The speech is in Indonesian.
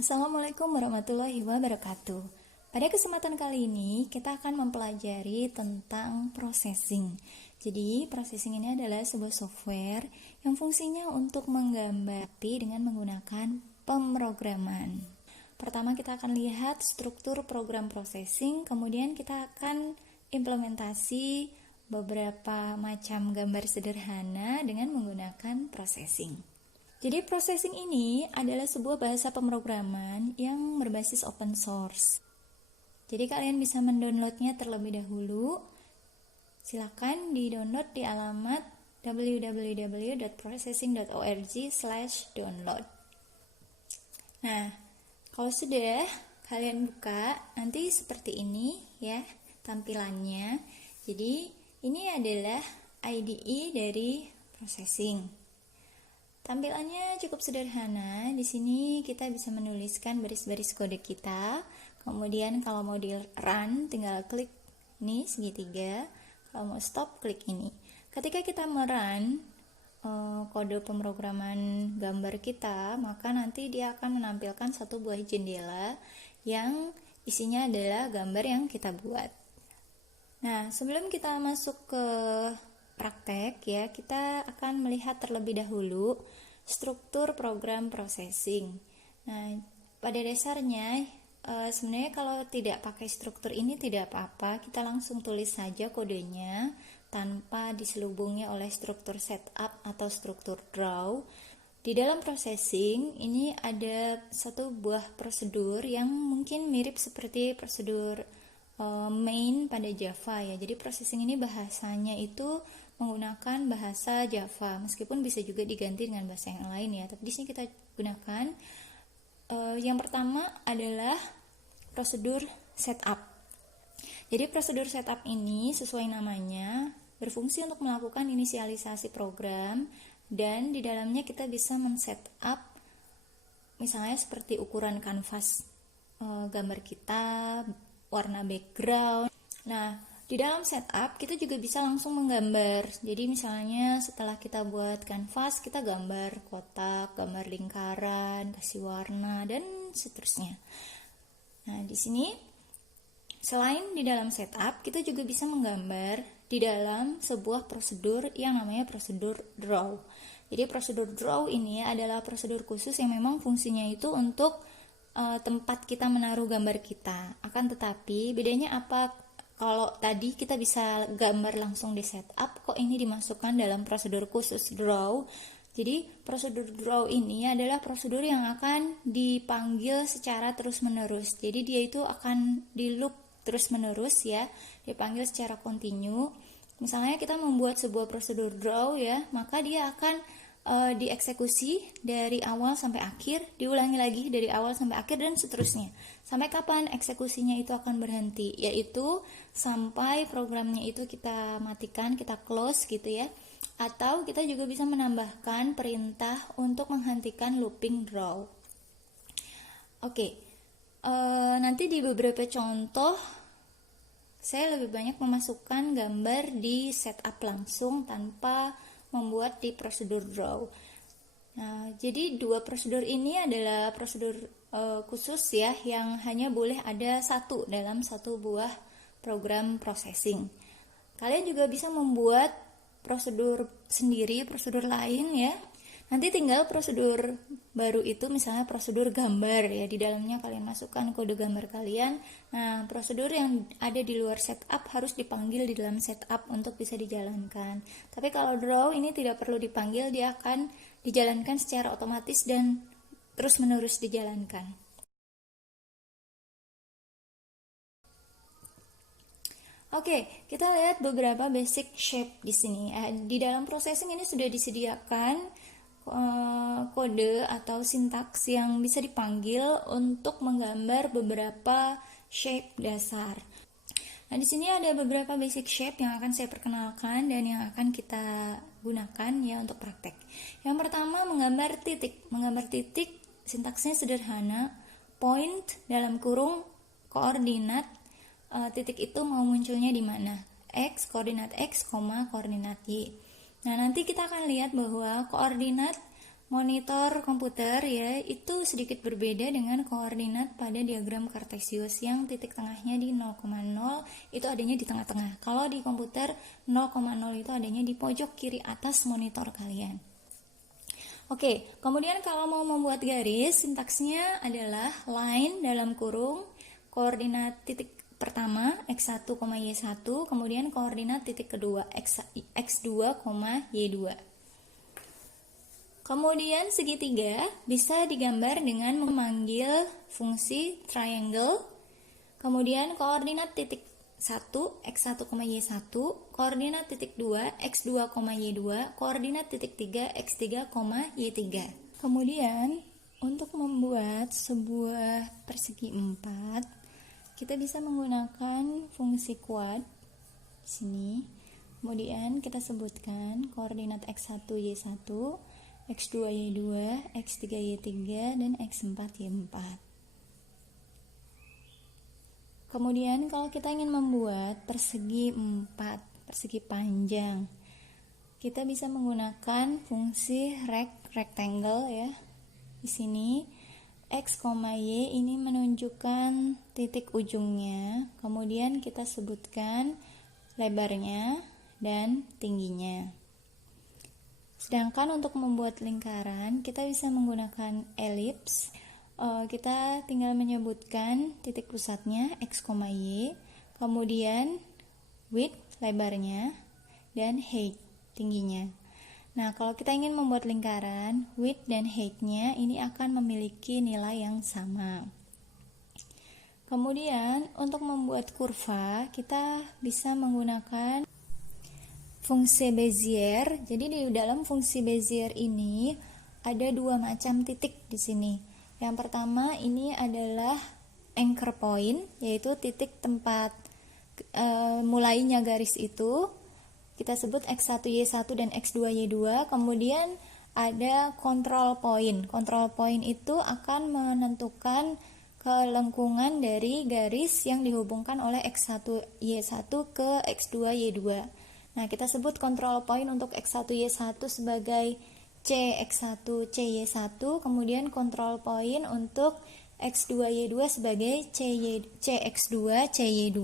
Assalamualaikum warahmatullahi wabarakatuh. Pada kesempatan kali ini kita akan mempelajari tentang processing. Jadi processing ini adalah sebuah software yang fungsinya untuk menggambar dengan menggunakan pemrograman. Pertama kita akan lihat struktur program processing, kemudian kita akan implementasi beberapa macam gambar sederhana dengan menggunakan processing. Jadi processing ini adalah sebuah bahasa pemrograman yang berbasis open source. Jadi kalian bisa mendownloadnya terlebih dahulu. Silakan di-download di alamat www.processing.org/download. Nah, kalau sudah kalian buka, nanti seperti ini ya tampilannya. Jadi ini adalah IDE dari processing. Tampilannya cukup sederhana. Di sini kita bisa menuliskan baris-baris kode kita. Kemudian kalau mau di run tinggal klik ini segitiga. Kalau mau stop klik ini. Ketika kita merun kode pemrograman gambar kita, maka nanti dia akan menampilkan satu buah jendela yang isinya adalah gambar yang kita buat. Nah, sebelum kita masuk ke praktek ya, kita akan melihat terlebih dahulu struktur program processing. Nah, pada dasarnya sebenarnya kalau tidak pakai struktur ini tidak apa-apa, kita langsung tulis saja kodenya tanpa diselubungi oleh struktur setup atau struktur draw. Di dalam processing ini ada satu buah prosedur yang mungkin mirip seperti prosedur main pada Java ya. Jadi processing ini bahasanya itu menggunakan bahasa Java, meskipun bisa juga diganti dengan bahasa yang lain ya. Tapi di sini kita gunakan yang pertama adalah prosedur setup. Jadi prosedur setup ini sesuai namanya berfungsi untuk melakukan inisialisasi program, dan di dalamnya kita bisa men-setup misalnya seperti ukuran kanvas gambar kita, warna background. Nah, di dalam setup kita juga bisa langsung menggambar. Jadi misalnya setelah kita buat kanvas, kita gambar kotak, gambar lingkaran, kasih warna dan seterusnya. Nah, di sini selain di dalam setup, kita juga bisa menggambar di dalam sebuah prosedur yang namanya prosedur draw. Jadi prosedur draw ini adalah prosedur khusus yang memang fungsinya itu untuk tempat kita menaruh gambar kita. Akan tetapi bedanya apa? Kalau tadi kita bisa gambar langsung di setup, kok ini dimasukkan dalam prosedur khusus draw. Jadi prosedur draw ini adalah prosedur yang akan dipanggil secara terus-menerus. Jadi dia itu akan di loop terus-menerus ya, dipanggil secara kontinu. Misalnya kita membuat sebuah prosedur draw ya, maka dia akan dieksekusi dari awal sampai akhir, diulangi lagi dari awal sampai akhir dan seterusnya. Sampai kapan eksekusinya itu akan berhenti? Yaitu sampai programnya itu kita matikan, kita close gitu ya. Atau kita juga bisa menambahkan perintah untuk menghentikan looping draw. Oke, nanti di beberapa contoh saya lebih banyak memasukkan gambar di setup langsung tanpa membuat di prosedur draw. Nah, jadi dua prosedur ini adalah prosedur khusus ya, yang hanya boleh ada satu dalam satu buah program processing. Kalian juga bisa membuat prosedur sendiri, prosedur lain ya. Nanti tinggal prosedur baru itu misalnya prosedur gambar ya, di dalamnya kalian masukkan kode gambar kalian. Nah, prosedur yang ada di luar setup harus dipanggil di dalam setup untuk bisa dijalankan. Tapi kalau draw ini tidak perlu dipanggil, dia akan dijalankan secara otomatis dan terus-menerus dijalankan. Oke, kita lihat beberapa basic shape di sini. Di dalam processing ini sudah disediakan kode atau sintaks yang bisa dipanggil untuk menggambar beberapa shape dasar. Nah, di sini ada beberapa basic shape yang akan saya perkenalkan dan yang akan kita gunakan ya untuk praktek. Yang pertama, menggambar titik. Menggambar titik sintaksnya sederhana. Point dalam kurung koordinat titik itu mau munculnya di mana? X, koordinat X, koordinat Y. Nah, nanti kita akan lihat bahwa koordinat monitor komputer ya, itu sedikit berbeda dengan koordinat pada diagram Kartesius yang titik tengahnya di 0,0 itu adanya di tengah-tengah. Kalau di komputer 0,0 itu adanya di pojok kiri atas monitor kalian. Oke, kemudian kalau mau membuat garis, sintaksnya adalah line dalam kurung koordinat titik pertama x1, y1, kemudian koordinat titik kedua x2, y2. Kemudian segitiga bisa digambar dengan memanggil fungsi triangle. Kemudian koordinat titik 1, x1, y1, koordinat titik 2, x2, y2, koordinat titik 3, x3, y3. Kemudian untuk membuat sebuah persegi 4, kita bisa menggunakan fungsi kuad di sini. Kemudian kita sebutkan koordinat x1, y1, x2, y2, x3, y3, dan x4, y4. Kemudian kalau kita ingin membuat persegi 4, persegi panjang, kita bisa menggunakan fungsi rectangle ya. Di sini x, y ini menunjukkan titik ujungnya, kemudian kita sebutkan lebarnya dan tingginya. Sedangkan untuk membuat lingkaran, kita bisa menggunakan elips. Kita tinggal menyebutkan titik pusatnya x, y, kemudian width lebarnya dan height tingginya. Nah, kalau kita ingin membuat lingkaran, width dan height-nya ini akan memiliki nilai yang sama. Kemudian untuk membuat kurva, kita bisa menggunakan fungsi Bezier. Jadi di dalam fungsi Bezier ini ada dua macam titik di sini. Yang pertama ini adalah anchor point, yaitu titik tempat mulainya garis itu. Kita sebut x1, y1 dan x2, y2. Kemudian ada control point. Control point itu akan menentukan kelengkungan dari garis yang dihubungkan oleh x1, y1 ke x2, y2. Nah, kita sebut control point untuk x1, y1 sebagai cx1, cy1, kemudian control point untuk x2, y2 sebagai cx2, cy2.